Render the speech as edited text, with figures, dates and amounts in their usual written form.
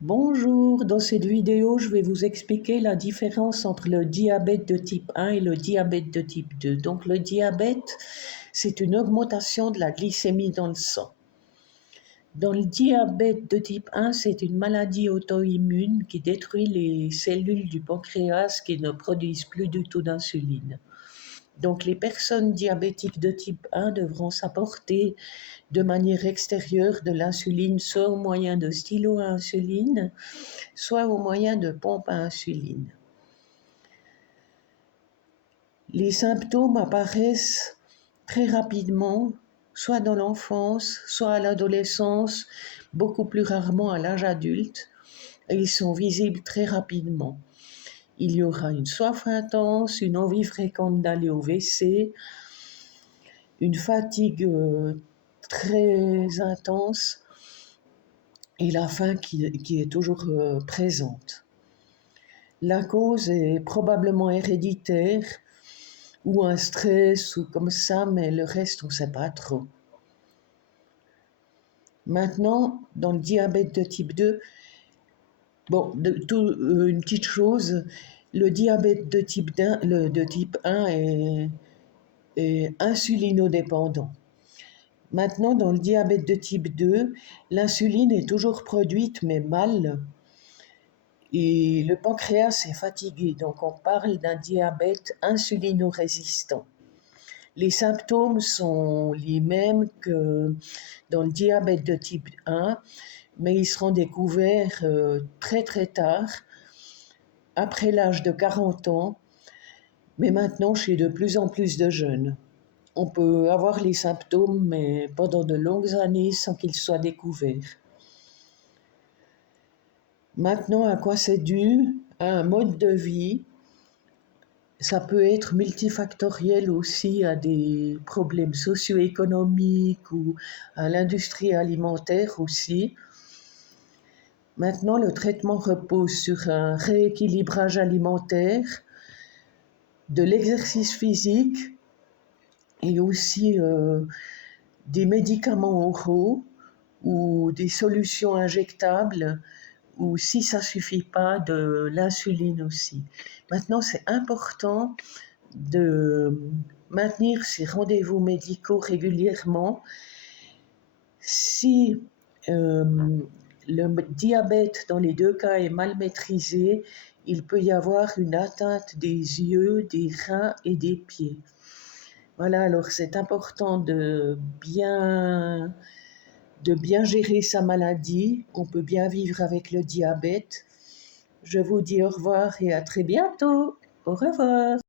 Bonjour, dans cette vidéo, je vais vous expliquer la différence entre le diabète de type 1 et le diabète de type 2. Donc le diabète, c'est une augmentation de la glycémie dans le sang. Dans le diabète de type 1, c'est une maladie auto-immune qui détruit les cellules du pancréas qui ne produisent plus du tout d'insuline. Donc les personnes diabétiques de type 1 devront s'apporter de manière extérieure de l'insuline, soit au moyen de stylos à insuline, soit au moyen de pompes à insuline. Les symptômes apparaissent très rapidement, soit dans l'enfance, soit à l'adolescence, beaucoup plus rarement à l'âge adulte, et ils sont visibles très rapidement. Il y aura une soif intense, une envie fréquente d'aller au WC, une fatigue très intense et la faim qui est toujours présente. La cause est probablement héréditaire ou un stress ou comme ça, mais le reste, on ne sait pas trop. Maintenant, dans le diabète de type 2, une petite chose, le diabète de type 1 est insulinodépendant. Maintenant, dans le diabète de type 2, l'insuline est toujours produite, mais mal. Et le pancréas est fatigué, donc on parle d'un diabète insulino-résistant. Les symptômes sont les mêmes que dans le diabète de type 1, mais ils seront découverts très très tard, après l'âge de 40 ans, mais maintenant chez de plus en plus de jeunes. On peut avoir les symptômes, mais pendant de longues années sans qu'ils soient découverts. Maintenant, à quoi c'est dû? À un mode de vie. Ça peut être multifactoriel aussi à des problèmes socio-économiques ou à l'industrie alimentaire aussi. Maintenant, le traitement repose sur un rééquilibrage alimentaire, de l'exercice physique et aussi des médicaments oraux ou des solutions injectables ou si ça ne suffit pas, de l'insuline aussi. Maintenant, c'est important de maintenir ces rendez-vous médicaux régulièrement. Si le diabète dans les deux cas est mal maîtrisé, il peut y avoir une atteinte des yeux, des reins et des pieds. Voilà, alors c'est important de bien gérer sa maladie. On peut bien vivre avec le diabète. Je vous dis au revoir et à très bientôt. Au revoir.